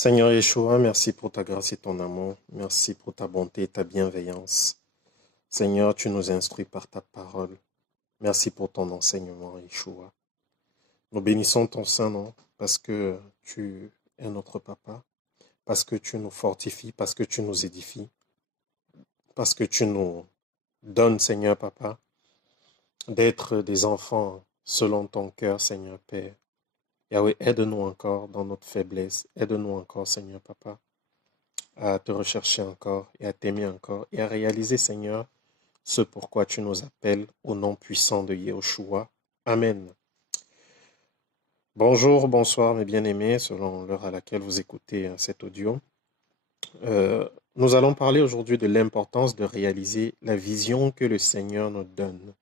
Seigneur Yeshua, merci pour ta grâce et ton amour. Merci pour ta bonté et ta bienveillance. Seigneur, tu nous instruis par ta parole. Merci pour ton enseignement, Yeshua. Nous bénissons ton saint nom parce que tu es notre papa, parce que tu nous fortifies, parce que tu nous édifies, parce que tu nous donnes, Seigneur Papa, d'être des enfants selon ton cœur, Seigneur Père. Yahweh, aide-nous encore dans notre faiblesse. Aide-nous encore, Seigneur Papa, à te rechercher encore et à t'aimer encore et à réaliser, Seigneur, ce pourquoi tu nous appelles au nom puissant de Yahushua. Amen. Bonjour, bonsoir mes bien-aimés, selon l'heure à laquelle vous écoutez cet audio. Nous allons parler aujourd'hui de l'importance de réaliser la vision que le Seigneur nous donne.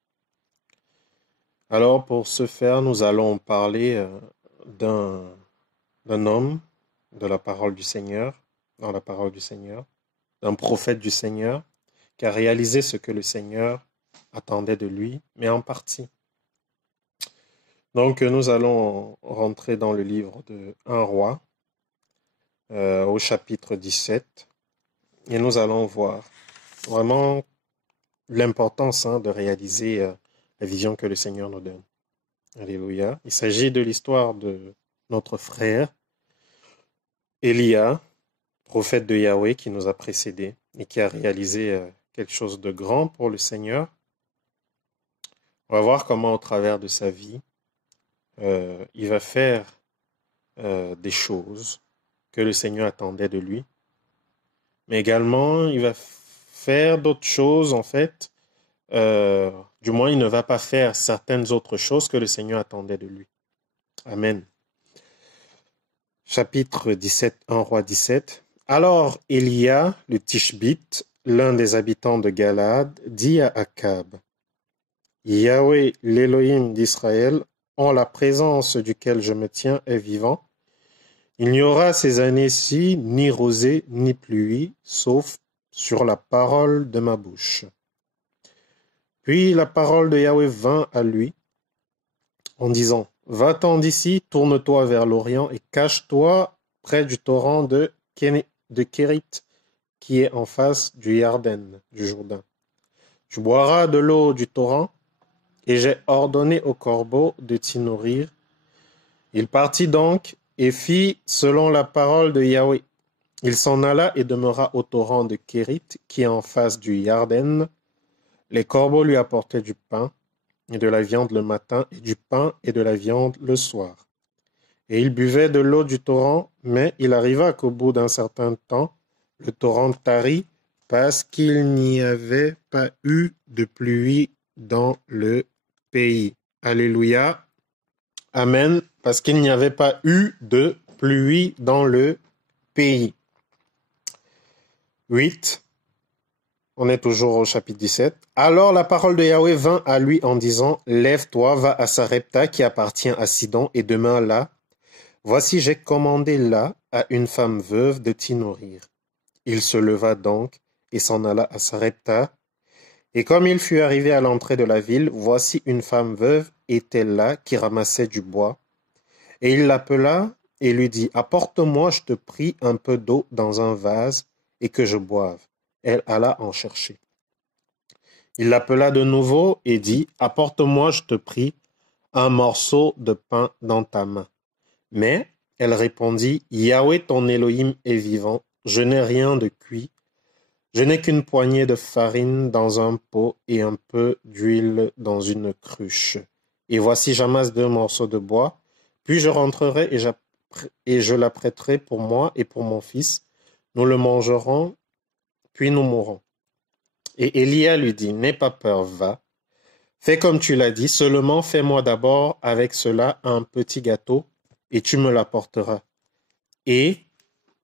Alors, pour ce faire, nous allons parler d'un homme de la parole du Seigneur, dans la parole du Seigneur, d'un prophète du Seigneur, qui a réalisé ce que le Seigneur attendait de lui, mais en partie. Donc, nous allons rentrer dans le livre de 1 roi, au chapitre 17, et nous allons voir vraiment l'importance de réaliser la vision que le Seigneur nous donne. Alléluia. Il s'agit de l'histoire de notre frère Élia, prophète de Yahweh, qui nous a précédés et qui a réalisé quelque chose de grand pour le Seigneur. On va voir comment, au travers de sa vie, il va faire des choses que le Seigneur attendait de lui, mais également il va faire d'autres choses, en fait, du moins il ne va pas faire certaines autres choses que le Seigneur attendait de lui. Amen. Chapitre 17, 1 roi 17. Alors Élia, le Tishbite, l'un des habitants de Galaad, dit à Akab, Yahweh, l'Élohim d'Israël, en la présence duquel je me tiens, est vivant. Il n'y aura ces années-ci ni rosée ni pluie, sauf sur la parole de ma bouche. Puis la parole de Yahweh vint à lui en disant, va-t'en d'ici, tourne-toi vers l'Orient et cache-toi près du torrent de Kérit, qui est en face du Yarden, du Jourdain. Tu boiras de l'eau du torrent, et j'ai ordonné au corbeau de t'y nourrir. Il partit donc et fit selon la parole de Yahweh. Il s'en alla et demeura au torrent de Kérit, qui est en face du Yarden. Les corbeaux lui apportaient du pain et de la viande le matin, et du pain et de la viande le soir. Et il buvait de l'eau du torrent, mais il arriva qu'au bout d'un certain temps, le torrent tarit, parce qu'il n'y avait pas eu de pluie dans le pays. Alléluia. Amen. Parce qu'il n'y avait pas eu de pluie dans le pays. 8. On est toujours au chapitre 17. Alors la parole de Yahweh vint à lui en disant, lève-toi, va à Sarepta qui appartient à Sidon et demeure là. Voici j'ai commandé là à une femme veuve de t'y nourrir. Il se leva donc et s'en alla à Sarepta. Et comme il fut arrivé à l'entrée de la ville, voici une femme veuve était là qui ramassait du bois. Et il l'appela et lui dit, apporte-moi, je te prie, un peu d'eau dans un vase et que je boive. Elle alla en chercher. Il l'appela de nouveau et dit, apporte-moi, je te prie, un morceau de pain dans ta main. Mais elle répondit, Yahweh ton Élohim est vivant, je n'ai rien de cuit, je n'ai qu'une poignée de farine dans un pot et un peu d'huile dans une cruche. Et voici j'amasse 2 morceaux de bois, puis je rentrerai et je l'apprêterai pour moi et pour mon fils. Nous le mangerons, puis nous mourrons. Et Élia lui dit, n'aie pas peur, va. Fais comme tu l'as dit, seulement fais-moi d'abord avec cela un petit gâteau, et tu me l'apporteras. Et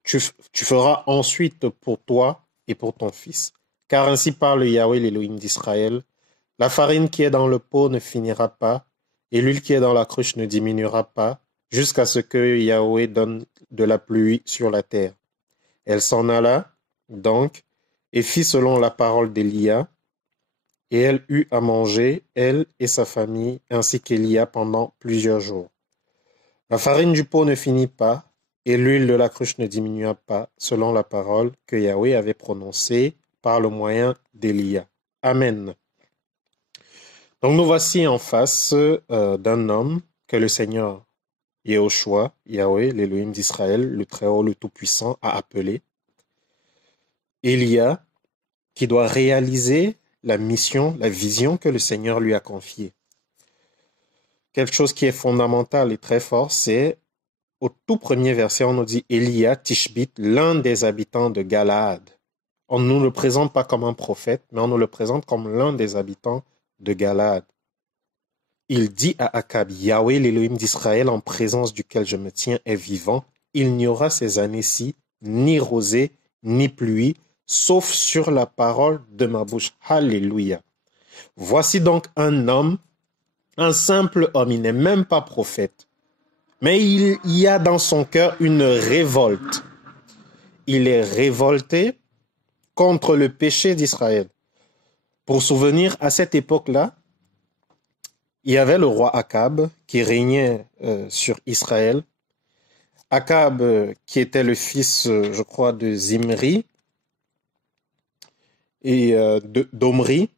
tu feras ensuite pour toi et pour ton fils. Car ainsi parle Yahweh, l'Élohim d'Israël, la farine qui est dans le pot ne finira pas, et l'huile qui est dans la cruche ne diminuera pas, jusqu'à ce que Yahweh donne de la pluie sur la terre. Elle s'en alla, donc, et fit selon la parole d'Élia, et elle eut à manger, elle et sa famille, ainsi qu'Élia pendant plusieurs jours. La farine du pot ne finit pas, et l'huile de la cruche ne diminua pas, selon la parole que Yahweh avait prononcée par le moyen d'Élia. Amen. Donc nous voici en face d'un homme que le Seigneur Yehoshua, Yahweh, l'Élohim d'Israël, le Très-Haut, le Tout-Puissant, a appelé. Élia, qui doit réaliser la mission, la vision que le Seigneur lui a confiée. Quelque chose qui est fondamental et très fort, c'est au tout premier verset, on nous dit Élia Tishbite, l'un des habitants de Galaad. On ne nous le présente pas comme un prophète, mais on nous le présente comme l'un des habitants de Galaad. Il dit à Akab, Yahweh, l'Élohim d'Israël, en présence duquel je me tiens, est vivant. Il n'y aura ces années-ci ni rosée, ni pluie, sauf sur la parole de ma bouche. Alléluia. Voici donc un homme, un simple homme, il n'est même pas prophète. Mais il y a dans son cœur une révolte. Il est révolté contre le péché d'Israël. Pour souvenir, à cette époque-là, il y avait le roi Akab qui régnait sur Israël. Akab, qui était le fils, je crois, de Zimri et d'Omri.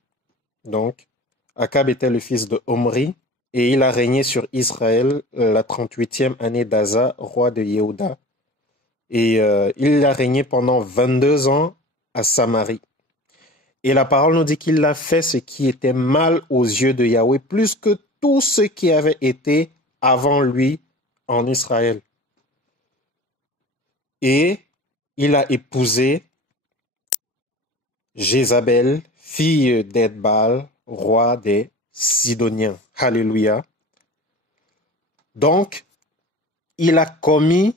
Donc, Akab était le fils de Omri et il a régné sur Israël la 38e année d'Asa, roi de Yehuda. Et il a régné pendant 22 ans à Samarie. Et la parole nous dit qu'il a fait ce qui était mal aux yeux de Yahweh, plus que tout ce qui avait été avant lui en Israël. Et il a épousé Jézabel, fille d'Edbal, roi des Sidoniens. Alléluia. Donc, il a commis,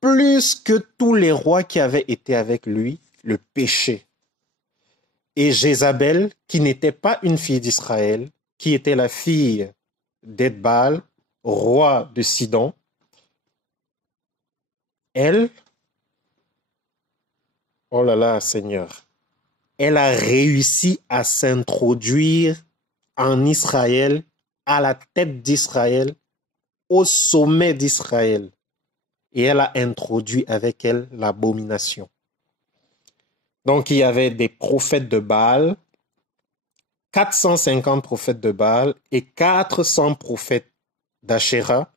plus que tous les rois qui avaient été avec lui, le péché. Et Jézabel, qui n'était pas une fille d'Israël, qui était la fille d'Edbal, roi de Sidon, elle, oh là là, Seigneur, elle a réussi à s'introduire en Israël, à la tête d'Israël, au sommet d'Israël. Et elle a introduit avec elle l'abomination. Donc, il y avait des prophètes de Baal, 450 prophètes de Baal et 400 prophètes d'Ashéra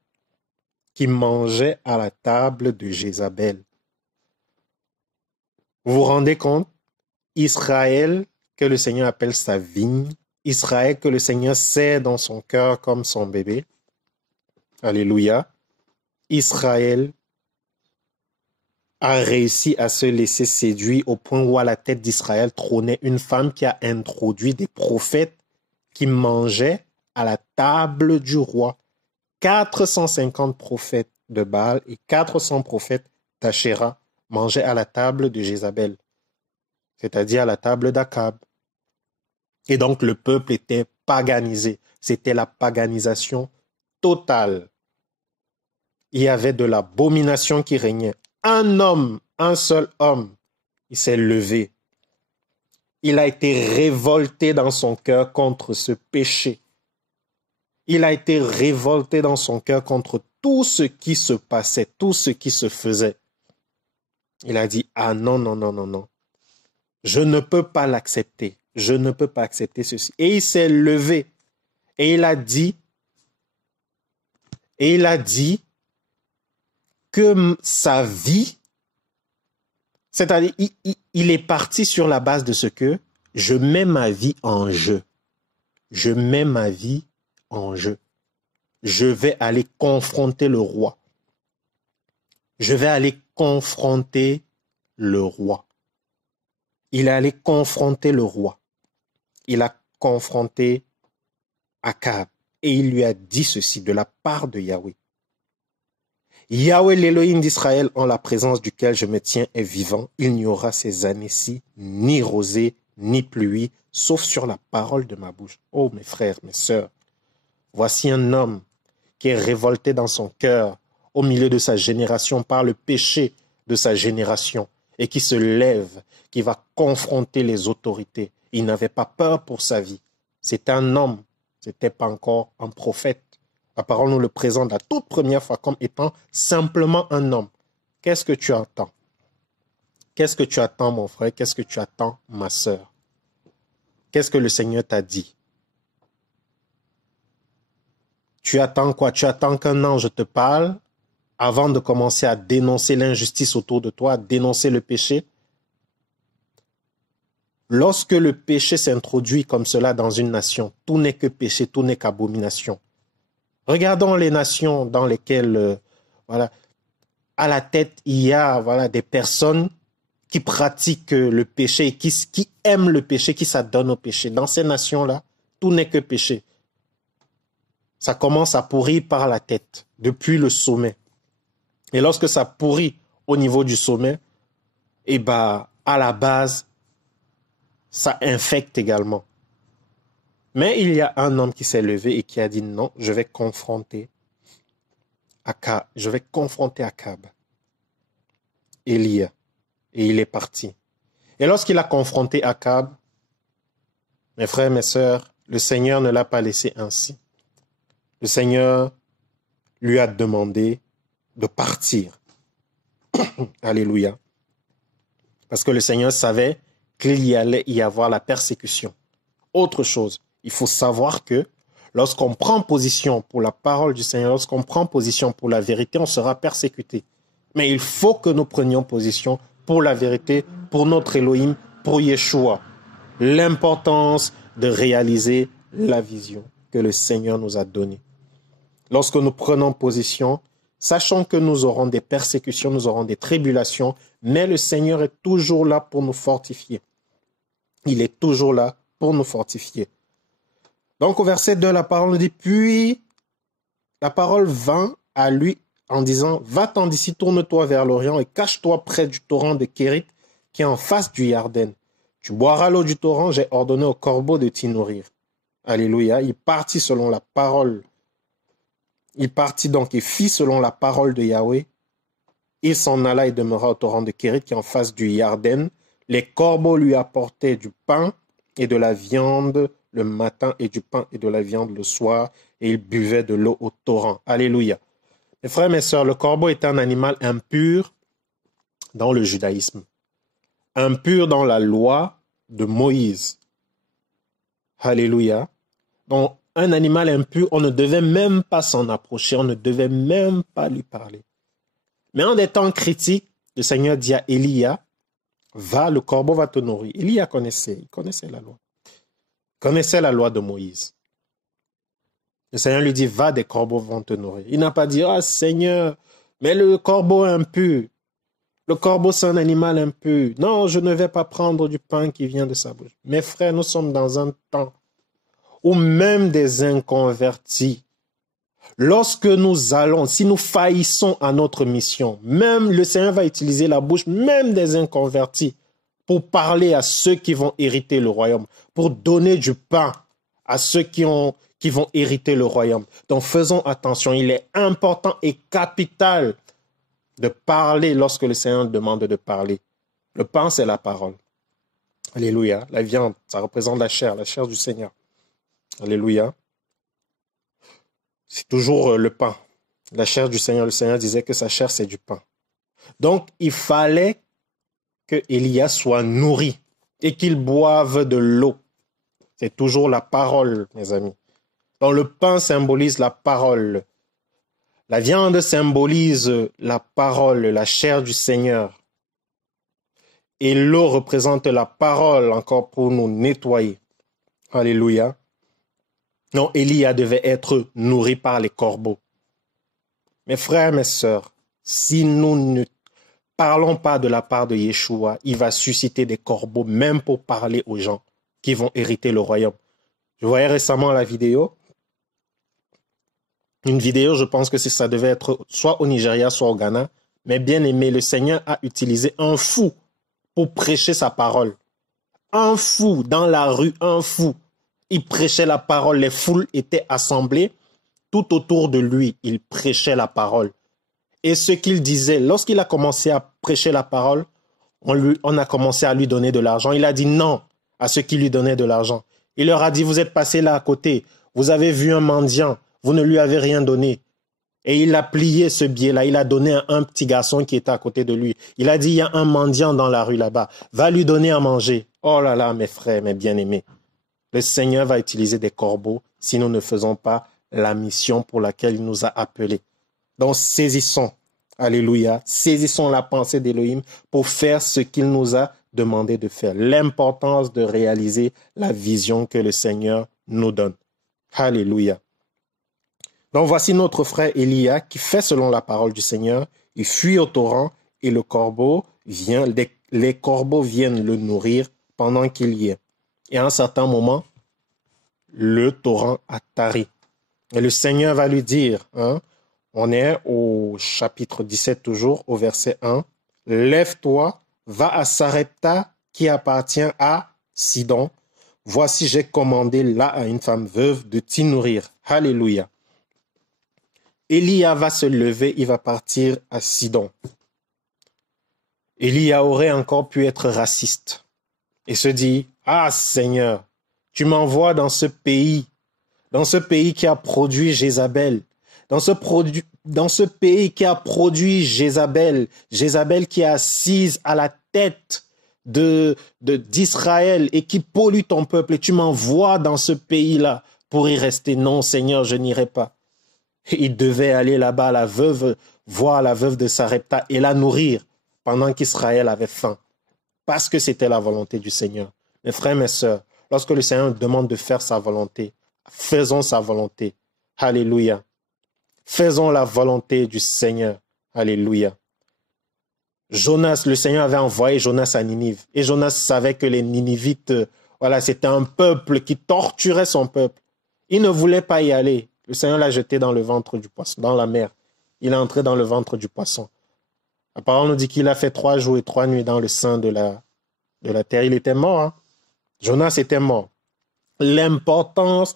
qui mangeaient à la table de Jézabel. Vous vous rendez compte? Israël, que le Seigneur appelle sa vigne, Israël que le Seigneur sait dans son cœur comme son bébé. Alléluia. Israël a réussi à se laisser séduire au point où à la tête d'Israël trônait une femme qui a introduit des prophètes qui mangeaient à la table du roi. 450 prophètes de Baal et 400 prophètes d'Ashéra mangeaient à la table de Jézabel, c'est-à-dire à la table d'Akab. Et donc le peuple était paganisé. C'était la paganisation totale. Il y avait de l'abomination qui régnait. Un homme, un seul homme, il s'est levé. Il a été révolté dans son cœur contre ce péché. Il a été révolté dans son cœur contre tout ce qui se passait, tout ce qui se faisait. Il a dit, ah non, non, non, non, non. Je ne peux pas l'accepter. Je ne peux pas accepter ceci. Et il s'est levé. Et il a dit que sa vie, c'est-à-dire, il est parti sur la base de ce que je mets ma vie en jeu. Je mets ma vie en jeu. Je vais aller confronter le roi. Je vais aller confronter le roi. Il est allé confronter le roi. Il a confronté Akab et il lui a dit ceci de la part de Yahweh. Yahweh, l'Élohim d'Israël, en la présence duquel je me tiens, est vivant. Il n'y aura ces années-ci ni rosée, ni pluie, sauf sur la parole de ma bouche. Oh, mes frères, mes sœurs, voici un homme qui est révolté dans son cœur au milieu de sa génération par le péché de sa génération et qui se lève, qui va confronter les autorités. Il n'avait pas peur pour sa vie. C'était un homme, ce n'était pas encore un prophète. La parole nous le présente la toute première fois comme étant simplement un homme. Qu'est-ce que tu attends? Qu'est-ce que tu attends, mon frère? Qu'est-ce que tu attends, ma sœur? Qu'est-ce que le Seigneur t'a dit? Tu attends quoi? Tu attends qu'un ange te parle avant de commencer à dénoncer l'injustice autour de toi, à dénoncer le péché? Lorsque le péché s'introduit comme cela dans une nation, tout n'est que péché, tout n'est qu'abomination. Regardons les nations dans lesquelles, à la tête, il y a des personnes qui pratiquent le péché, qui aiment le péché, qui s'adonnent au péché. Dans ces nations-là, tout n'est que péché. Ça commence à pourrir par la tête, depuis le sommet. Et lorsque ça pourrit au niveau du sommet, à la base, ça infecte également. Mais il y a un homme qui s'est levé et qui a dit non, je vais confronter Akab. Élia. Et il est parti. Et lorsqu'il a confronté Akab, mes frères, mes sœurs, le Seigneur ne l'a pas laissé ainsi. Le Seigneur lui a demandé de partir. Alléluia. Parce que le Seigneur savait qu'il y allait y avoir la persécution. Autre chose, il faut savoir que lorsqu'on prend position pour la parole du Seigneur, lorsqu'on prend position pour la vérité, on sera persécuté. Mais il faut que nous prenions position pour la vérité, pour notre Elohim, pour Yeshua. L'importance de réaliser la vision que le Seigneur nous a donnée. Lorsque nous prenons position, sachons que nous aurons des persécutions, nous aurons des tribulations, mais le Seigneur est toujours là pour nous fortifier. Il est toujours là pour nous fortifier. Donc au verset 2, la parole nous dit, puis la parole vint à lui en disant, va-t'en d'ici, tourne-toi vers l'Orient et cache-toi près du torrent de Kérit qui est en face du Yarden. Tu boiras l'eau du torrent, j'ai ordonné au corbeau de t'y nourrir. Alléluia, il partit selon la parole. Il partit donc et fit selon la parole de Yahweh. Il s'en alla et demeura au torrent de Kérit qui est en face du Yarden. Les corbeaux lui apportaient du pain et de la viande le matin et du pain et de la viande le soir, et il buvait de l'eau au torrent. Alléluia. Mes frères, mes sœurs, le corbeau est un animal impur dans le judaïsme, impur dans la loi de Moïse. Alléluia. Donc, un animal impur, on ne devait même pas s'en approcher, on ne devait même pas lui parler. Mais en des temps critiques, le Seigneur dit à Élia, va, le corbeau va te nourrir. Élia il connaissait la loi. Il connaissait la loi de Moïse. Le Seigneur lui dit, va, des corbeaux vont te nourrir. Il n'a pas dit, ah Seigneur, mais le corbeau est impur. Le corbeau, c'est un animal impur. Non, je ne vais pas prendre du pain qui vient de sa bouche. Mes frères, nous sommes dans un temps où même des inconvertis, lorsque nous allons, si nous faillissons à notre mission, même le Seigneur va utiliser la bouche, même des inconvertis, pour parler à ceux qui vont hériter le royaume, pour donner du pain à ceux qui vont hériter le royaume. Donc faisons attention, il est important et capital de parler lorsque le Seigneur demande de parler. Le pain, c'est la parole. Alléluia. La viande, ça représente la chair du Seigneur. Alléluia. C'est toujours le pain. La chair du Seigneur. Le Seigneur disait que sa chair, c'est du pain. Donc, il fallait que Élia soit nourri et qu'il boive de l'eau. C'est toujours la parole, mes amis. Donc, le pain symbolise la parole. La viande symbolise la parole, la chair du Seigneur. Et l'eau représente la parole encore pour nous nettoyer. Alléluia. Non, Élia devait être nourri par les corbeaux. Mes frères, mes sœurs, si nous ne parlons pas de la part de Yeshua, il va susciter des corbeaux, même pour parler aux gens qui vont hériter le royaume. Je voyais récemment la vidéo. Une vidéo, je pense que ça devait être soit au Nigeria, soit au Ghana. Mais bien aimé, le Seigneur a utilisé un fou pour prêcher sa parole. Un fou dans la rue, un fou. Il prêchait la parole, les foules étaient assemblées tout autour de lui. Il prêchait la parole. Et ce qu'il disait, lorsqu'il a commencé à prêcher la parole, on a commencé à lui donner de l'argent. Il a dit non à ceux qui lui donnaient de l'argent. Il leur a dit, vous êtes passés là à côté, vous avez vu un mendiant, Vous ne lui avez rien donné. Et il a plié ce billet-là. Il a donné à un petit garçon qui était à côté de lui. Il a dit, il y a un mendiant dans la rue là-bas. Va lui donner à manger. Oh là là, mes frères, mes bien-aimés. Le Seigneur va utiliser des corbeaux si nous ne faisons pas la mission pour laquelle il nous a appelés. Donc saisissons, alléluia, saisissons la pensée d'Élohim pour faire ce qu'il nous a demandé de faire. L'importance de réaliser la vision que le Seigneur nous donne. Alléluia. Donc voici notre frère Élia qui fait selon la parole du Seigneur. Il fuit au torrent et le corbeau vient, les corbeaux viennent le nourrir pendant qu'il y est. Et à un certain moment, le torrent a tari. Et le Seigneur va lui dire, on est au chapitre 17 toujours, au verset 1, « Lève-toi, va à Sarepta qui appartient à Sidon. Voici, j'ai commandé là à une femme veuve de t'y nourrir. » Alléluia. Élia va se lever, il va partir à Sidon. Élia aurait encore pu être raciste et se dit, « Ah Seigneur, tu m'envoies dans ce pays qui a produit Jézabel, dans ce pays qui a produit Jézabel qui est assise à la tête d'Israël et qui pollue ton peuple, et tu m'envoies dans ce pays-là pour y rester. Non, Seigneur, je n'irai pas. » Il devait aller là-bas, voir la veuve de Sarepta et la nourrir pendant qu'Israël avait faim, parce que c'était la volonté du Seigneur. Mes frères, mes sœurs, lorsque le Seigneur nous demande de faire sa volonté, faisons sa volonté. Alléluia. Faisons la volonté du Seigneur. Alléluia. Jonas, le Seigneur avait envoyé Jonas à Ninive. Et Jonas savait que les Ninivites, c'était un peuple qui torturait son peuple. Il ne voulait pas y aller. Le Seigneur l'a jeté dans le ventre du poisson, dans la mer. Il est entré dans le ventre du poisson. La parole nous dit qu'il a fait 3 jours et 3 nuits dans le sein de la terre. Il était mort. Jonas était mort. L'importance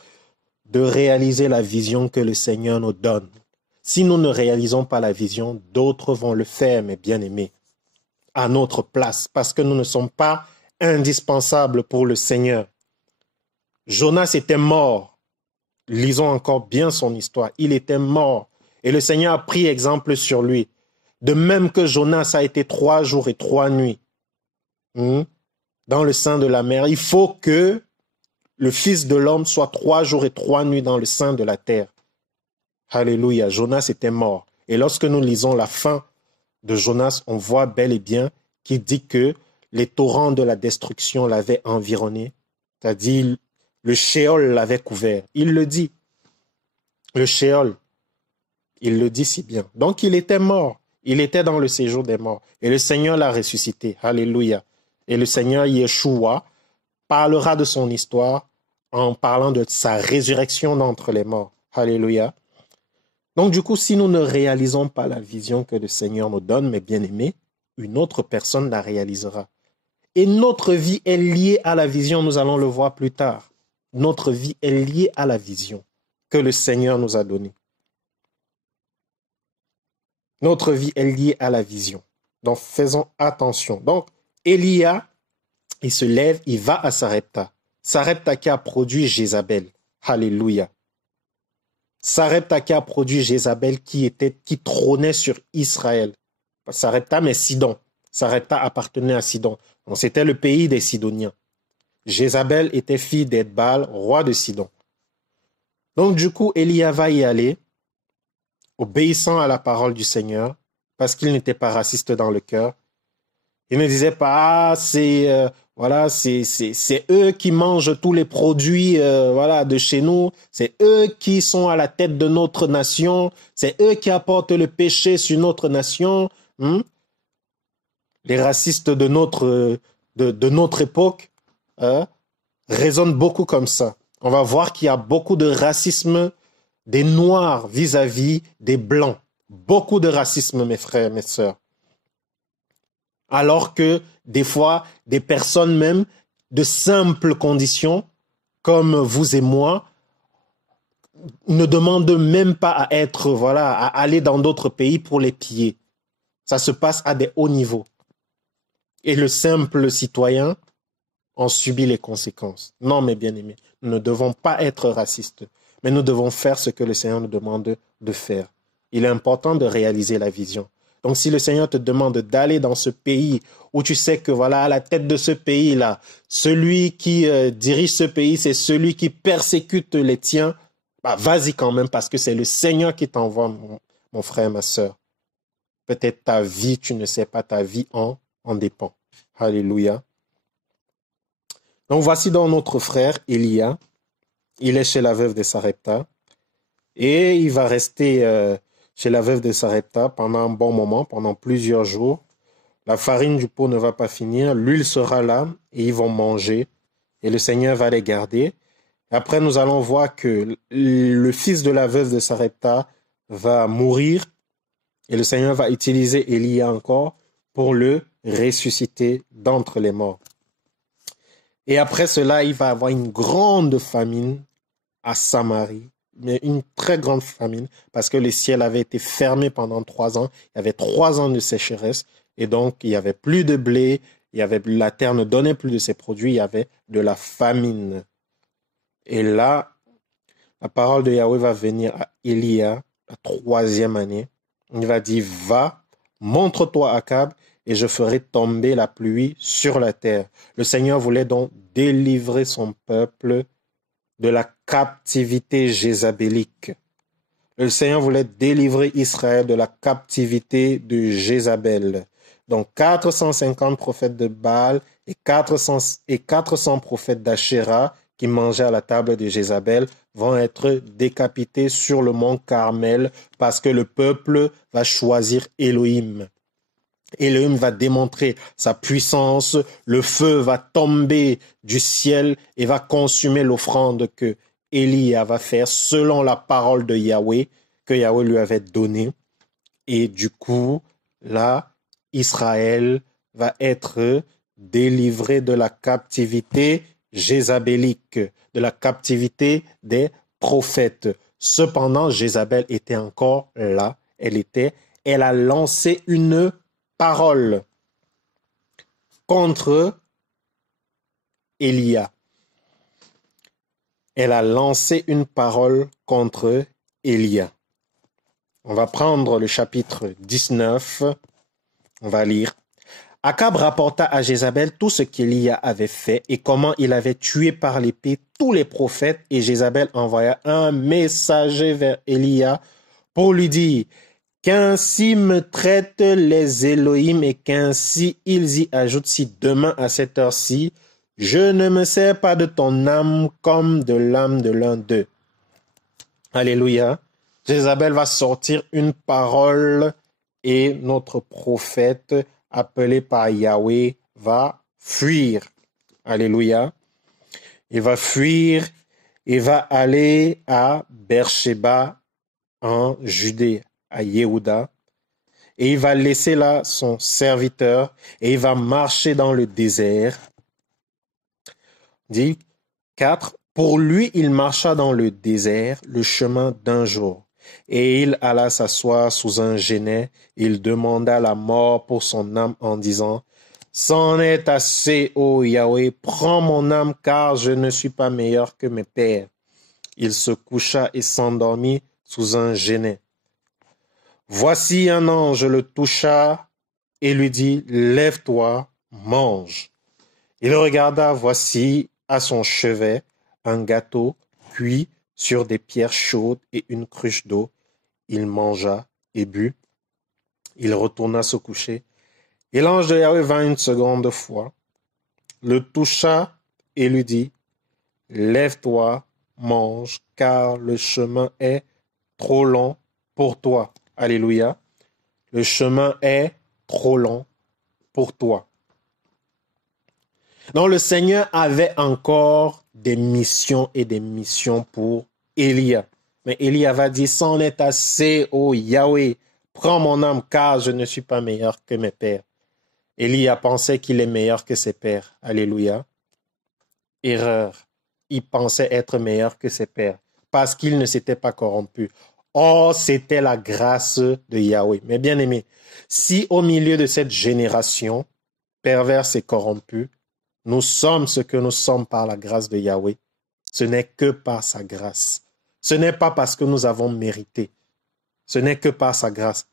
de réaliser la vision que le Seigneur nous donne. Si nous ne réalisons pas la vision, d'autres vont le faire, mes bien-aimés, à notre place, parce que nous ne sommes pas indispensables pour le Seigneur. Jonas était mort. Lisons encore bien son histoire. Il était mort et le Seigneur a pris exemple sur lui. De même que Jonas a été 3 jours et 3 nuits dans le sein de la mer, il faut que le Fils de l'homme soit 3 jours et 3 nuits dans le sein de la terre. Alléluia, Jonas était mort. Et lorsque nous lisons la fin de Jonas, on voit bel et bien qu'il dit que les torrents de la destruction l'avaient environné, c'est-à-dire le Sheol l'avait couvert. Il le dit. Le Sheol, il le dit si bien. Donc il était mort. Il était dans le séjour des morts. Et le Seigneur l'a ressuscité. Alléluia. Et le Seigneur Yeshua parlera de son histoire en parlant de sa résurrection d'entre les morts. Alléluia. Donc du coup, si nous ne réalisons pas la vision que le Seigneur nous donne, mes bien-aimés, une autre personne la réalisera. Et notre vie est liée à la vision, nous allons le voir plus tard. Notre vie est liée à la vision que le Seigneur nous a donnée. Notre vie est liée à la vision. Donc, faisons attention. Donc, Élia, il se lève, il va à Sarepta. Sarepta qui a produit Jézabel. Alléluia. Sarepta qui a produit Jézabel qui trônait sur Israël. Sarepta, mais Sidon. Sarepta appartenait à Sidon. Donc, c'était le pays des Sidoniens. Jézabel était fille d'Edbal, roi de Sidon. Donc du coup, Élia va y aller, obéissant à la parole du Seigneur, parce qu'il n'était pas raciste dans le cœur. Il ne disait pas, c'est eux qui mangent tous les produits de chez nous, c'est eux qui sont à la tête de notre nation, c'est eux qui apportent le péché sur notre nation. Les racistes de notre époque raisonnent beaucoup comme ça. On va voir qu'il y a beaucoup de racisme des Noirs vis-à-vis des Blancs. Beaucoup de racisme, mes frères, mes sœurs. Alors que des fois, des personnes même de simples conditions, comme vous et moi, ne demandent même pas à à aller dans d'autres pays pour les piller. Ça se passe à des hauts niveaux. Et le simple citoyen en subit les conséquences. Non, mes bien-aimés, nous ne devons pas être racistes. mais nous devons faire ce que le Seigneur nous demande de faire. Il est important de réaliser la vision. Donc, si le Seigneur te demande d'aller dans ce pays où tu sais que, voilà, à la tête de ce pays-là, celui qui dirige ce pays, c'est celui qui persécute les tiens, bah, vas-y quand même parce que c'est le Seigneur qui t'envoie, mon frère, ma sœur. Peut-être ta vie, tu ne sais pas, ta vie en dépend. Alléluia. Donc, voici donc notre frère, Élia. Il est chez la veuve de Sarepta et il va rester chez la veuve de Sarepta pendant un bon moment, pendant plusieurs jours. La farine du pot ne va pas finir, l'huile sera là et ils vont manger et le Seigneur va les garder. Après, nous allons voir que le fils de la veuve de Sarepta va mourir et le Seigneur va utiliser Élia encore pour le ressusciter d'entre les morts. Et après cela, il va avoir une grande famine à Samarie, mais une très grande famine, parce que le ciel avait été fermé pendant 3 ans. Il y avait 3 ans de sécheresse, et donc il n'y avait plus de blé, la terre ne donnait plus de ses produits, il y avait de la famine. Et là, la parole de Yahweh va venir à Élia, la 3e année. Il va dire, va, montre-toi à Akab, et je ferai tomber la pluie sur la terre. Le Seigneur voulait donc délivrer son peuple de la captivité jézabélique. Le Seigneur voulait délivrer Israël de la captivité de Jézabel. Donc 450 prophètes de Baal et 400 prophètes d'Achéra qui mangeaient à la table de Jézabel vont être décapités sur le mont Carmel parce que le peuple va choisir Élohim. Élohim va démontrer sa puissance, le feu va tomber du ciel et va consumer l'offrande que Élia va faire selon la parole de Yahweh que Yahweh lui avait donnée. Et du coup, là, Israël va être délivré de la captivité jézabélique, de la captivité des prophètes. Cependant, Jézabel était encore là. Elle a lancé une parole contre Élia. Elle a lancé une parole contre Élia. On va prendre le chapitre 19. On va lire. Akab rapporta à Jézabel tout ce qu'Élia avait fait et comment il avait tué par l'épée tous les prophètes. Et Jézabel envoya un messager vers Élia pour lui dire: qu'ainsi me traitent les Elohim et qu'ainsi ils y ajoutent si demain à cette heure-ci, je ne me sers pas de ton âme comme de l'âme de l'un d'eux. Alléluia. Jézabel va sortir une parole et notre prophète appelé par Yahweh va fuir. Alléluia. Il va fuir et va aller à Beersheba en Judée, à Yehuda, et il va laisser là son serviteur et il va marcher dans le désert. Dit 4. Pour lui, il marcha dans le désert le chemin d'un jour, et il alla s'asseoir sous un genêt. Il demanda la mort pour son âme en disant: c'en est assez, ô Yahweh, prends mon âme, car je ne suis pas meilleur que mes pères. Il se coucha et s'endormit sous un genêt. Voici un ange le toucha et lui dit: lève-toi, mange. Il regarda, voici à son chevet un gâteau cuit sur des pierres chaudes et une cruche d'eau. Il mangea et but. Il retourna se coucher. Et l'ange de Yahweh vint une seconde fois, le toucha et lui dit: lève-toi, mange, car le chemin est trop long pour toi. Alléluia. Le chemin est trop long pour toi. Donc le Seigneur avait encore des missions et des missions pour Élia. Mais Élia va dire: c'en est assez, ô Yahweh, prends mon âme, car je ne suis pas meilleur que mes pères. Élia pensait qu'il est meilleur que ses pères. Alléluia. Erreur. Il pensait être meilleur que ses pères parce qu'il ne s'était pas corrompu. Or, c'était la grâce de Yahweh. Mais bien aimé, si au milieu de cette génération perverse et corrompue, nous sommes ce que nous sommes par la grâce de Yahweh, ce n'est que par sa grâce. Ce n'est pas parce que nous avons mérité. Ce n'est que par sa grâce.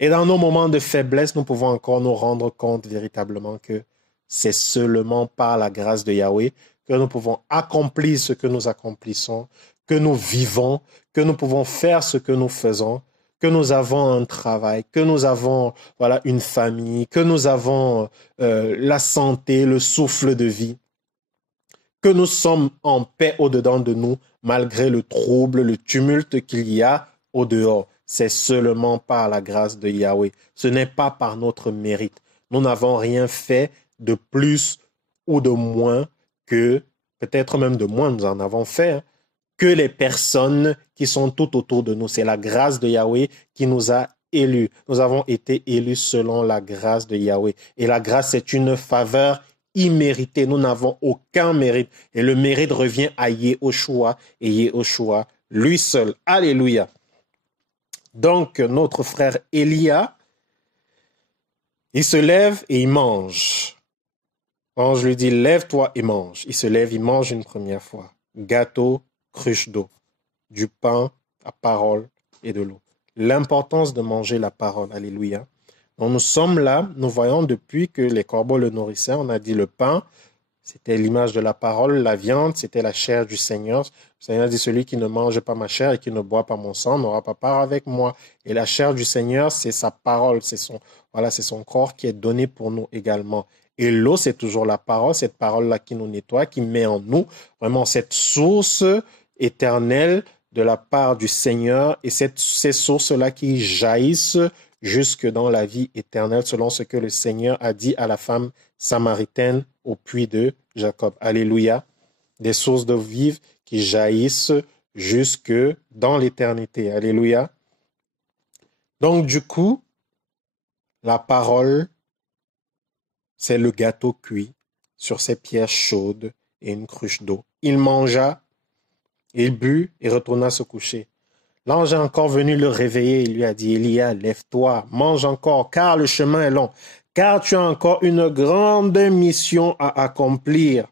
Et dans nos moments de faiblesse, nous pouvons encore nous rendre compte véritablement que c'est seulement par la grâce de Yahweh que nous pouvons accomplir ce que nous accomplissons, que nous vivons, que nous pouvons faire ce que nous faisons, que nous avons un travail, que nous avons une famille, que nous avons la santé, le souffle de vie, que nous sommes en paix au-dedans de nous, malgré le trouble, le tumulte qu'il y a au-dehors. C'est seulement par la grâce de Yahweh. Ce n'est pas par notre mérite. Nous n'avons rien fait de plus ou de moins que, peut-être même de moins, nous en avons fait, que les personnes qui sont tout autour de nous. C'est la grâce de Yahweh qui nous a élus. Nous avons été élus selon la grâce de Yahweh. Et la grâce, c'est une faveur imméritée. Nous n'avons aucun mérite. Et le mérite revient à Yehoshua et Yehoshua, lui seul. Alléluia. Donc, notre frère Élia, il se lève et il mange. L'ange lui dit, lève-toi et mange. Il se lève, il mange une première fois. Gâteau, cruche d'eau, du pain, la parole et de l'eau. L'importance de manger la parole. Alléluia. Donc, nous sommes là, nous voyons depuis que les corbeaux le nourrissaient, on a dit le pain, c'était l'image de la parole, la viande, c'était la chair du Seigneur. Le Seigneur dit, celui qui ne mange pas ma chair et qui ne boit pas mon sang n'aura pas part avec moi. Et la chair du Seigneur, c'est sa parole, c'est son corps qui est donné pour nous également. Et l'eau, c'est toujours la parole, cette parole-là qui nous nettoie, qui met en nous vraiment cette source éternelle de la part du Seigneur et ces sources-là qui jaillissent jusque dans la vie éternelle, selon ce que le Seigneur a dit à la femme samaritaine au puits de Jacob. Alléluia. Des sources d'eau vive qui jaillissent jusque dans l'éternité. Alléluia. Donc, du coup, la parole, c'est le gâteau cuit sur ces pierres chaudes et une cruche d'eau. Il mangea, il but et retourna se coucher. L'ange est encore venu le réveiller. Il lui a dit, Élia, lève-toi, mange encore, car le chemin est long, car tu as encore une grande mission à accomplir.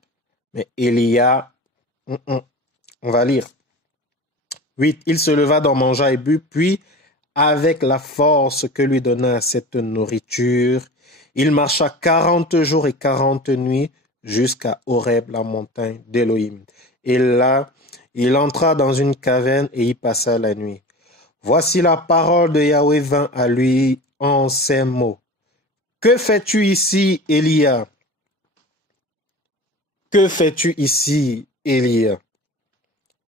Mais Élia, on va lire. 8. Il se leva d'en mangea et but, puis, avec la force que lui donna cette nourriture, il marcha 40 jours et 40 nuits jusqu'à Horeb, la montagne d'Élohim. Et là, il entra dans une caverne et y passa la nuit. Voici la parole de Yahweh vint à lui en ces mots. Que fais-tu ici, Élia? Que fais-tu ici, Élia?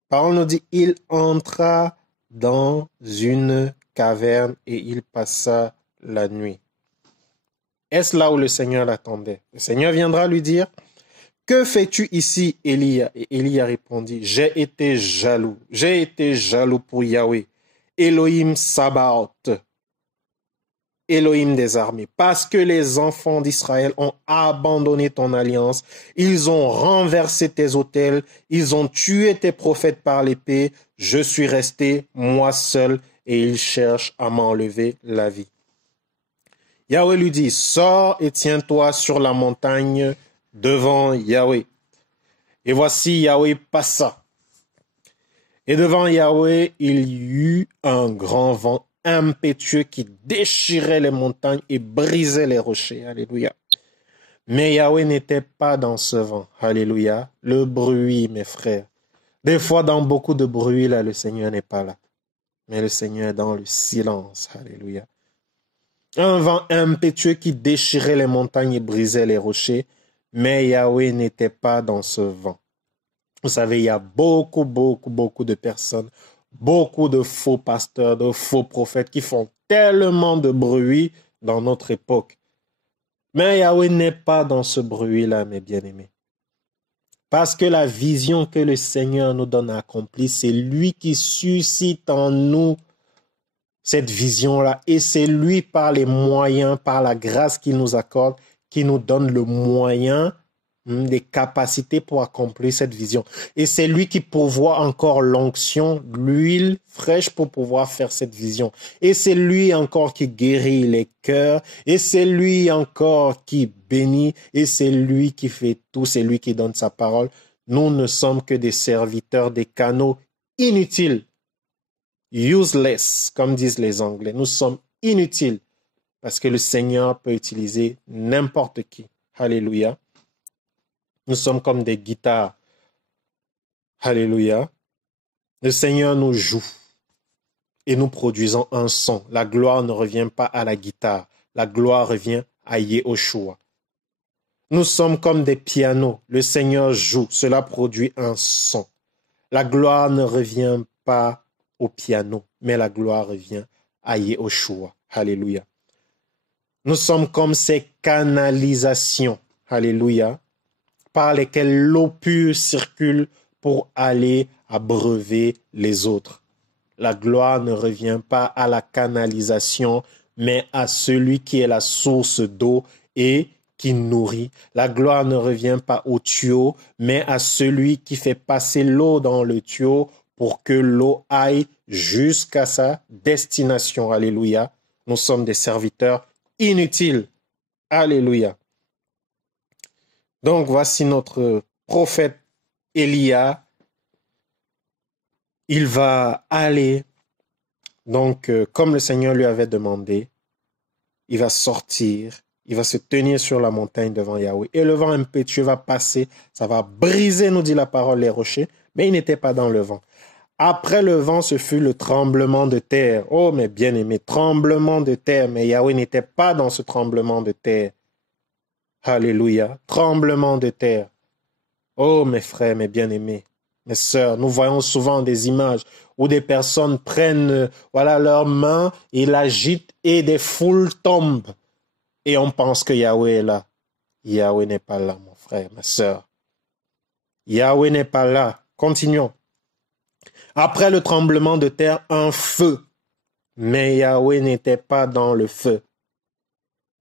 Parole nous dit, il entra dans une caverne et il passa la nuit. Est-ce là où le Seigneur l'attendait? Le Seigneur viendra lui dire, que fais-tu ici, Élia? Et Élia répondit, j'ai été jaloux pour Yahweh, Elohim Sabaoth, Elohim des armées, parce que les enfants d'Israël ont abandonné ton alliance, ils ont renversé tes autels, ils ont tué tes prophètes par l'épée, je suis resté, moi seul, et ils cherchent à m'enlever la vie. Yahweh lui dit, sors et tiens-toi sur la montagne devant Yahweh. Et voici Yahweh passa. Et devant Yahweh, il y eut un grand vent impétueux qui déchirait les montagnes et brisait les rochers. Alléluia. Mais Yahweh n'était pas dans ce vent. Alléluia. Le bruit, mes frères. Des fois, dans beaucoup de bruit, là, le Seigneur n'est pas là. Mais le Seigneur est dans le silence. Alléluia. Un vent impétueux qui déchirait les montagnes et brisait les rochers. Mais Yahweh n'était pas dans ce vent. Vous savez, il y a beaucoup de personnes, beaucoup de faux pasteurs, de faux prophètes qui font tellement de bruit dans notre époque. Mais Yahweh n'est pas dans ce bruit-là, mes bien-aimés. Parce que la vision que le Seigneur nous donne à accomplir, c'est lui qui suscite en nous cette vision-là. Et c'est lui, par les moyens, par la grâce qu'il nous accorde, qui nous donne le moyen, des capacités pour accomplir cette vision. Et c'est lui qui pourvoit encore l'onction, l'huile fraîche pour pouvoir faire cette vision. Et c'est lui encore qui guérit les cœurs. Et c'est lui encore qui bénit. Et c'est lui qui fait tout. C'est lui qui donne sa parole. Nous ne sommes que des serviteurs, des canaux inutiles useless, comme disent les Anglais. Nous sommes inutiles parce que le Seigneur peut utiliser n'importe qui. Alléluia. Nous sommes comme des guitares. Alléluia. Le Seigneur nous joue et nous produisons un son. La gloire ne revient pas à la guitare. La gloire revient à Yehoshua. Nous sommes comme des pianos. Le Seigneur joue. Cela produit un son. La gloire ne revient pas au piano, mais la gloire revient à Yehoshua. Alléluia. Nous sommes comme ces canalisations. Alléluia. Par lesquelles l'eau pure circule pour aller abreuver les autres. La gloire ne revient pas à la canalisation, mais à celui qui est la source d'eau et qui nourrit. La gloire ne revient pas au tuyau, mais à celui qui fait passer l'eau dans le tuyau pour que l'eau aille jusqu'à sa destination. Alléluia. Nous sommes des serviteurs inutiles. Alléluia. Donc voici notre prophète Élia. Il va aller, donc comme le Seigneur lui avait demandé, il va sortir, il va se tenir sur la montagne devant Yahweh. Et le vent impétueux va passer, ça va briser, nous dit la parole, les rochers, mais il n'était pas dans le vent. Après le vent, ce fut le tremblement de terre. Oh, mes bien-aimés, tremblement de terre, mais Yahweh n'était pas dans ce tremblement de terre. Alléluia, tremblement de terre. Oh, mes frères, mes bien-aimés, mes sœurs, nous voyons souvent des images où des personnes prennent leurs mains et l'agitent et des foules tombent. Et on pense que Yahweh est là. Yahweh n'est pas là, mon frère, ma sœur. Yahweh n'est pas là. Continuons. Après le tremblement de terre, un feu. Mais Yahweh n'était pas dans le feu.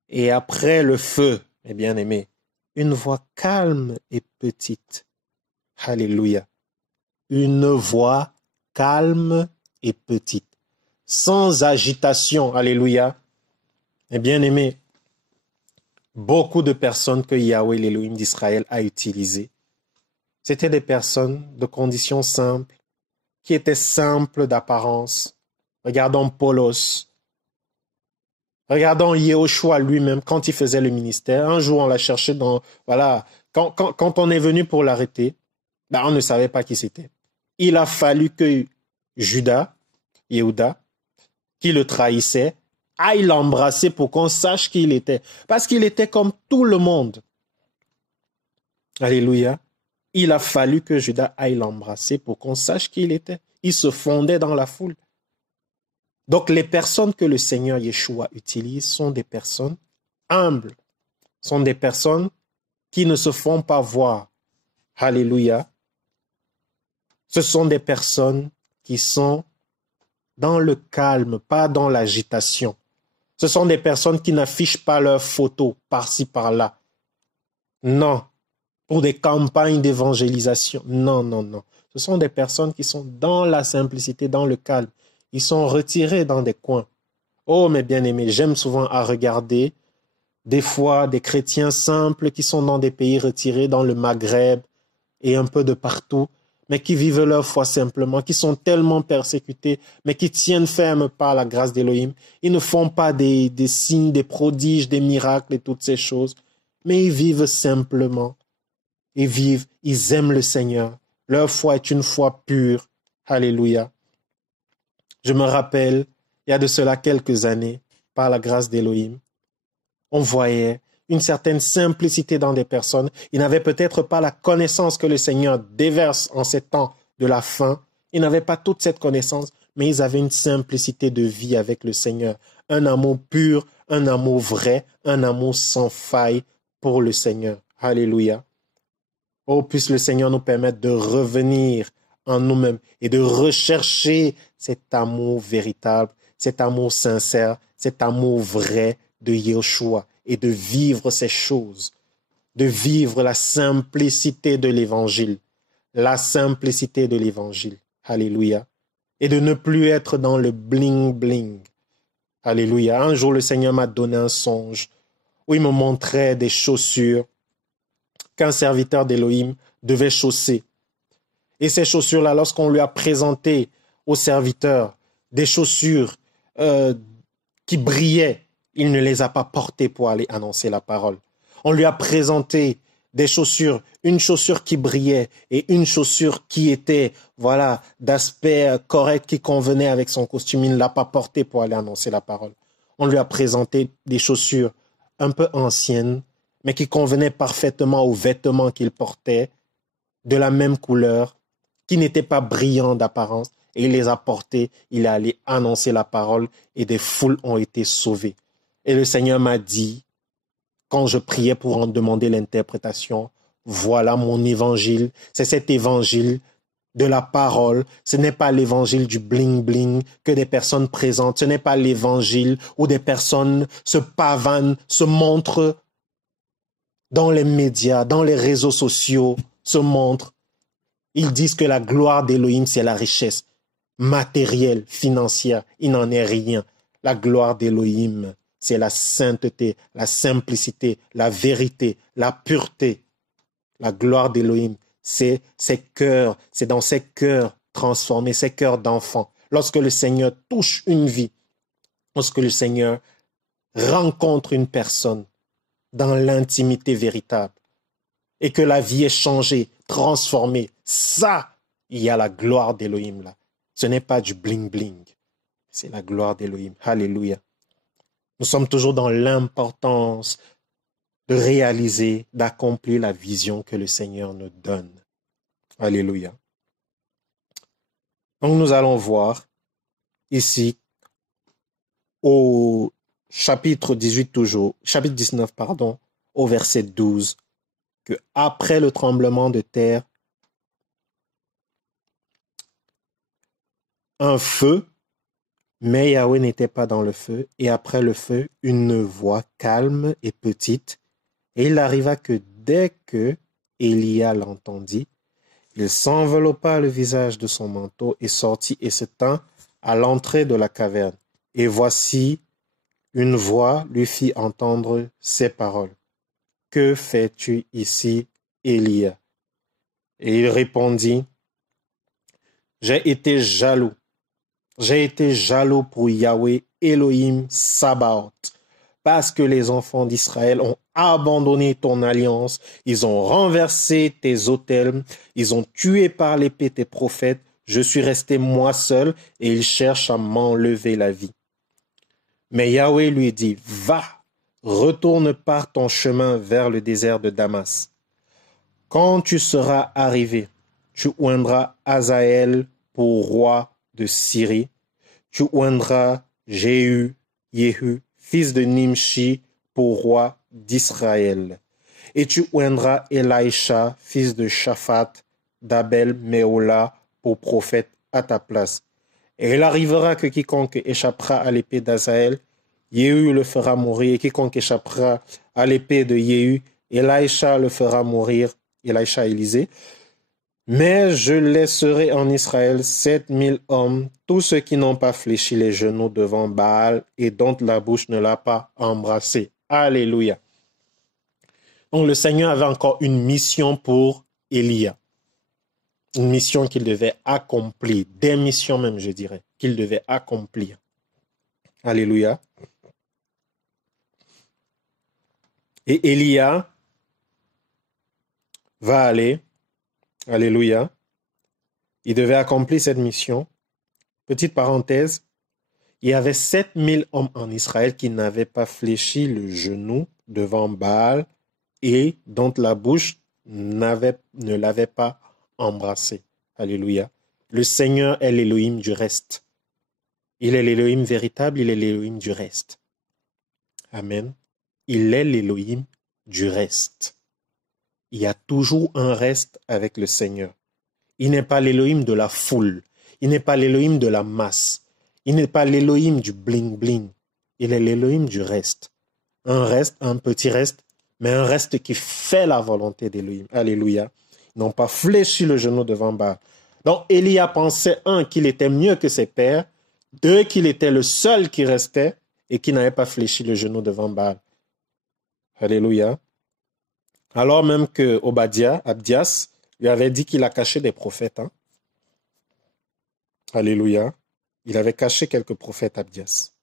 Et après le feu, mes bien-aimés, une voix calme et petite. Alléluia. Une voix calme et petite, sans agitation. Alléluia. Mes bien-aimés, beaucoup de personnes que Yahweh, l'Élohim d'Israël, a utilisées, c'étaient des personnes de conditions simples, qui étaient simples d'apparence. Regardons Paulos. Regardons Yehoshua lui-même, quand il faisait le ministère. Un jour, on l'a cherché dans... Quand on est venu pour l'arrêter, on ne savait pas qui c'était. Il a fallu que Yehuda, qui le trahissait, aille l'embrasser pour qu'on sache qui il était. Parce qu'il était comme tout le monde. Alléluia. Il a fallu que Judas aille l'embrasser pour qu'on sache qui il était. Il se fondait dans la foule. Donc les personnes que le Seigneur Yeshua utilise sont des personnes humbles, sont des personnes qui ne se font pas voir. Alléluia. Ce sont des personnes qui sont dans le calme, pas dans l'agitation. Ce sont des personnes qui n'affichent pas leurs photos par-ci, par-là. Non. Pour des campagnes d'évangélisation. Non, non, non. Ce sont des personnes qui sont dans la simplicité, dans le calme. Ils sont retirés dans des coins. Oh, mes bien-aimés, j'aime souvent à regarder des fois des chrétiens simples qui sont dans des pays retirés, dans le Maghreb et un peu de partout, mais qui vivent leur foi simplement, qui sont tellement persécutés, mais qui tiennent ferme par la grâce d'Élohim. Ils ne font pas des signes, des prodiges, des miracles et toutes ces choses, mais ils vivent simplement. Ils aiment le Seigneur. Leur foi est une foi pure. Alléluia. Je me rappelle, il y a de cela quelques années, par la grâce d'Élohim, on voyait une certaine simplicité dans des personnes. Ils n'avaient peut-être pas la connaissance que le Seigneur déverse en ces temps de la fin. Ils n'avaient pas toute cette connaissance, mais ils avaient une simplicité de vie avec le Seigneur. Un amour pur, un amour vrai, un amour sans faille pour le Seigneur. Alléluia. Oh, puisse le Seigneur nous permettre de revenir en nous-mêmes et de rechercher cet amour véritable, cet amour sincère, cet amour vrai de Yeshua et de vivre ces choses, de vivre la simplicité de l'Évangile, la simplicité de l'Évangile. Alléluia. Et de ne plus être dans le bling-bling. Alléluia. Un jour, le Seigneur m'a donné un songe où il me montrait des chaussures qu'un serviteur d'Élohim devait chausser. Et ces chaussures-là, lorsqu'on lui a présenté au serviteur des chaussures qui brillaient, il ne les a pas portées pour aller annoncer la parole. On lui a présenté des chaussures, une chaussure qui brillait et une chaussure qui était, voilà, d'aspect correct, qui convenait avec son costume. Il ne l'a pas portée pour aller annoncer la parole. On lui a présenté des chaussures un peu anciennes, mais qui convenaient parfaitement aux vêtements qu'il portait, de la même couleur, qui n'étaient pas brillants d'apparence, et il les a portés, il est allé annoncer la parole, et des foules ont été sauvées. Et le Seigneur m'a dit, quand je priais pour en demander l'interprétation, voilà mon évangile, c'est cet évangile de la parole, ce n'est pas l'évangile du bling-bling que des personnes présentent, ce n'est pas l'évangile où des personnes se pavanent, se montrent dans les médias, dans les réseaux sociaux, se montrent. Ils disent que la gloire d'Élohim, c'est la richesse matérielle, financière. Il n'en est rien. La gloire d'Élohim, c'est la sainteté, la simplicité, la vérité, la pureté. La gloire d'Élohim, c'est ces cœurs, c'est dans ces cœurs transformés, ces cœurs d'enfants. Lorsque le Seigneur touche une vie, lorsque le Seigneur rencontre une personne dans l'intimité véritable et que la vie est changée, transformée, ça, il y a la gloire d'Élohim là. Ce n'est pas du bling-bling, c'est la gloire d'Élohim. Alléluia. Nous sommes toujours dans l'importance de réaliser, d'accomplir la vision que le Seigneur nous donne. Alléluia. Donc nous allons voir ici au chapitre 18 toujours, chapitre 19 pardon, au verset 12, que après le tremblement de terre, un feu, mais Yahweh n'était pas dans le feu, et après le feu, une voix calme et petite. Et il arriva que dès que Élia l'entendit, il s'enveloppa le visage de son manteau et sortit et se tint à l'entrée de la caverne. Et voici, une voix lui fit entendre ces paroles. « Que fais-tu ici, Élia ?» Et il répondit, « J'ai été jaloux. J'ai été jaloux pour Yahweh, Elohim, Sabaoth, parce que les enfants d'Israël ont abandonné ton alliance, ils ont renversé tes autels, ils ont tué par l'épée tes prophètes, je suis resté moi seul et ils cherchent à m'enlever la vie. » Mais Yahweh lui dit, « Va, retourne par ton chemin vers le désert de Damas. Quand tu seras arrivé, tu oindras Hazaël pour roi de Syrie, tu oindras Jéhu, fils de Nimshi, pour roi d'Israël. Et tu oindras Elisha, fils de Shaphat, d'Abel Méola, pour prophète à ta place. Et il arrivera que quiconque échappera à l'épée d'Hazaël, Jéhu le fera mourir, et quiconque échappera à l'épée de Jéhu, Elisha le fera mourir, Elisha Élisée. Mais je laisserai en Israël 7000 hommes, tous ceux qui n'ont pas fléchi les genoux devant Baal et dont la bouche ne l'a pas embrassé. Alléluia. Donc le Seigneur avait encore une mission pour Élia. Une mission qu'il devait accomplir. Des missions même, je dirais, qu'il devait accomplir. Alléluia. Et Élia va aller. Alléluia. Il devait accomplir cette mission. Petite parenthèse, il y avait 7000 hommes en Israël qui n'avaient pas fléchi le genou devant Baal et dont la bouche ne l'avait pas embrassé. Alléluia. Le Seigneur est l'Élohim du reste. Il est l'Élohim véritable, il est l'Élohim du reste. Amen. Il est l'Élohim du reste. Il y a toujours un reste avec le Seigneur. Il n'est pas l'Élohim de la foule. Il n'est pas l'Élohim de la masse. Il n'est pas l'Élohim du bling-bling. Il est l'Élohim du reste. Un reste, un petit reste, mais un reste qui fait la volonté d'Élohim. Alléluia. Ils n'ont pas fléchi le genou devant Baal. Donc Élia pensait, un, qu'il était mieux que ses pères, deux, qu'il était le seul qui restait et qui n'avait pas fléchi le genou devant Baal. Alléluia. Alors même que Abdias, lui avait dit qu'il a caché des prophètes. Alléluia. Il avait caché quelques prophètes, Abdias.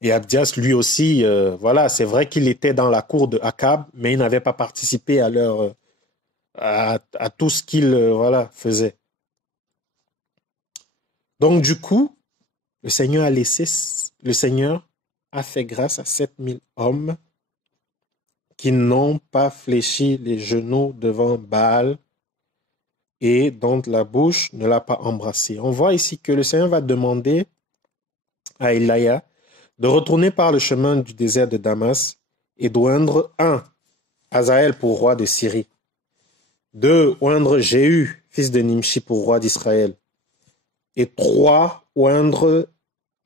Et Abdias, lui aussi, voilà, c'est vrai qu'il était dans la cour de Akab, mais il n'avait pas participé à à tout ce qu'il voilà, faisait. Donc, du coup, le Seigneur a fait grâce à 7000 hommes qui n'ont pas fléchi les genoux devant Baal et dont la bouche ne l'a pas embrassé. On voit ici que le Seigneur va demander à Élia de retourner par le chemin du désert de Damas et d'oindre 1. Hazaël pour roi de Syrie. 2. Oindre Jéhu, fils de Nimshi pour roi d'Israël. Et 3. Oindre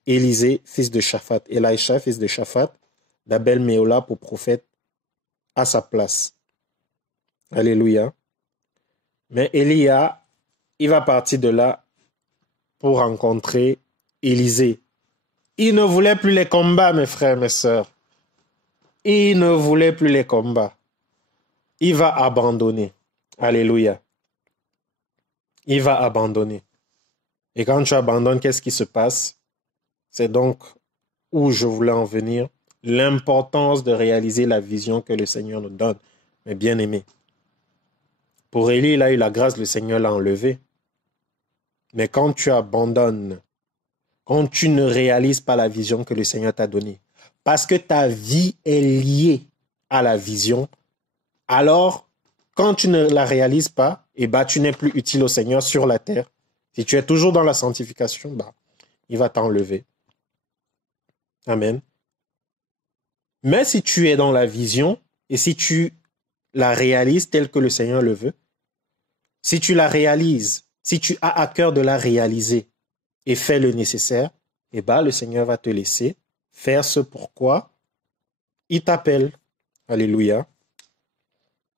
Élisée, fils de Shaphat. Élisha, fils de Shaphat, d'Abel Méola pour prophète à sa place. Alléluia. Mais Élia, il va partir de là pour rencontrer Élisée. Il ne voulait plus les combats, mes frères, mes sœurs. Il ne voulait plus les combats. Il va abandonner. Alléluia. Il va abandonner. Et quand tu abandonnes, qu'est-ce qui se passe? C'est donc où je voulais en venir. L'importance de réaliser la vision que le Seigneur nous donne. Mes bien-aimés. Pour Élie, il a eu la grâce, le Seigneur l'a enlevé. Mais quand tu abandonnes, quand tu ne réalises pas la vision que le Seigneur t'a donnée, parce que ta vie est liée à la vision, alors, quand tu ne la réalises pas, tu n'es plus utile au Seigneur sur la terre. Si tu es toujours dans la sanctification, il va t'enlever. Amen. Mais si tu es dans la vision et si tu la réalises telle que le Seigneur le veut, si tu la réalises, si tu as à cœur de la réaliser et fais le nécessaire, le Seigneur va te laisser faire ce pourquoi il t'appelle. Alléluia.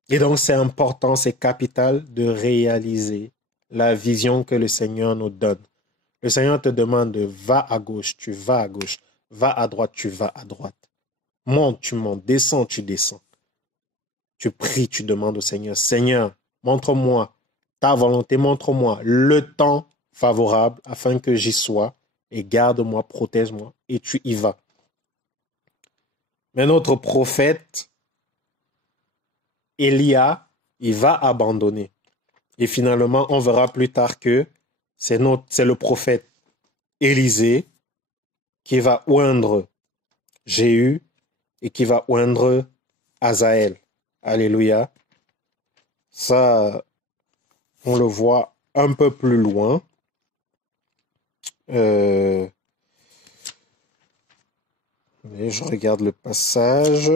Et donc, c'est important, c'est capital de réaliser la vision que le Seigneur nous donne. Le Seigneur te demande de va à gauche, tu vas à gauche. Va à droite, tu vas à droite. Monte, tu montes. Descends, tu descends. Tu pries, tu demandes au Seigneur, Seigneur, montre-moi ta volonté, montre-moi le temps favorable afin que j'y sois et garde-moi, protège-moi et tu y vas. Mais notre prophète, Élia, il va abandonner. Et finalement, on verra plus tard que c'est le prophète Élisée qui va oindre Jéhu et qui va oindre Hazaël. Alléluia. Ça, on le voit un peu plus loin. Mais je regarde le passage.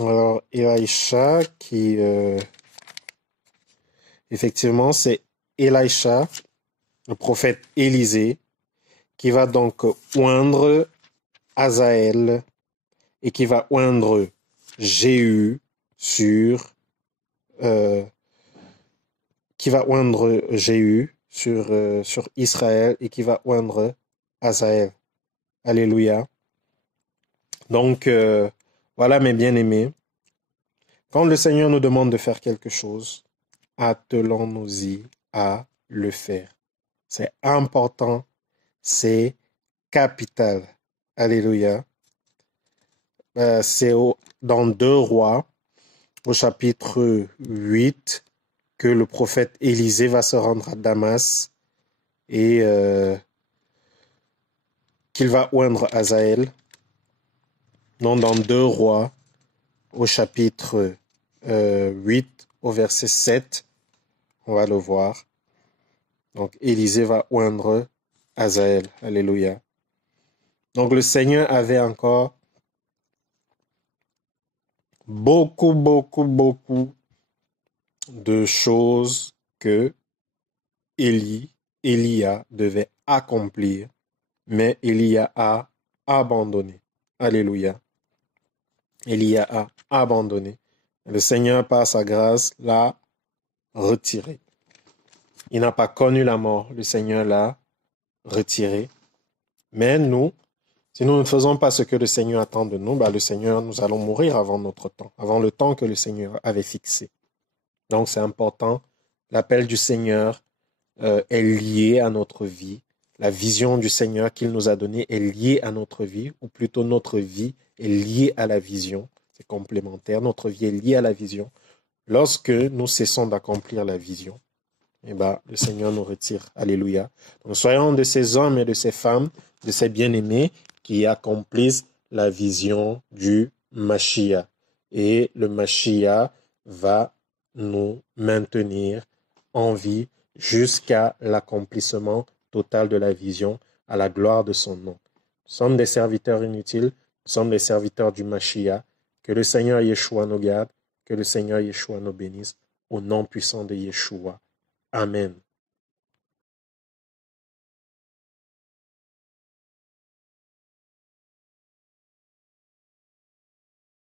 Alors, Élisha qui... effectivement, c'est Élisha, le prophète Élisée, qui va donc oindre Hazaël et qui va oindre Jéhu sur Israël et qui va oindre Hazaël. Alléluia. Donc, voilà mes bien-aimés. Quand le Seigneur nous demande de faire quelque chose, attelons-nous-y à le faire. C'est important, c'est capital. Alléluia. C'est dans 2 Rois, au chapitre 8, que le prophète Élisée va se rendre à Damas et qu'il va oindre Hazaël. Donc dans 2 Rois, au chapitre 8, au verset 7, on va le voir. Donc Élisée va oindre Hazaël. Alléluia. Donc le Seigneur avait encore beaucoup de choses que Élia devait accomplir, mais Élia a abandonné. Alléluia. Élia a abandonné. Le Seigneur, par sa grâce, l'a retiré. Il n'a pas connu la mort. Le Seigneur l'a retiré. Mais nous, Si nous ne faisons pas ce que le Seigneur attend de nous, le Seigneur, nous allons mourir avant notre temps, avant le temps que le Seigneur avait fixé. Donc c'est important. L'appel du Seigneur est lié à notre vie. La vision du Seigneur qu'il nous a donnée est liée à notre vie, ou plutôt notre vie est liée à la vision. C'est complémentaire. Notre vie est liée à la vision. Lorsque nous cessons d'accomplir la vision, le Seigneur nous retire. Alléluia. Donc soyons de ces hommes et de ces femmes, de ces bien-aimés qui accomplissent la vision du Mashiach. Et le Mashiach va nous maintenir en vie jusqu'à l'accomplissement total de la vision à la gloire de son nom. Nous sommes des serviteurs inutiles, nous sommes des serviteurs du Mashiach. Que le Seigneur Yeshua nous garde, que le Seigneur Yeshua nous bénisse, au nom puissant de Yeshua. Amen.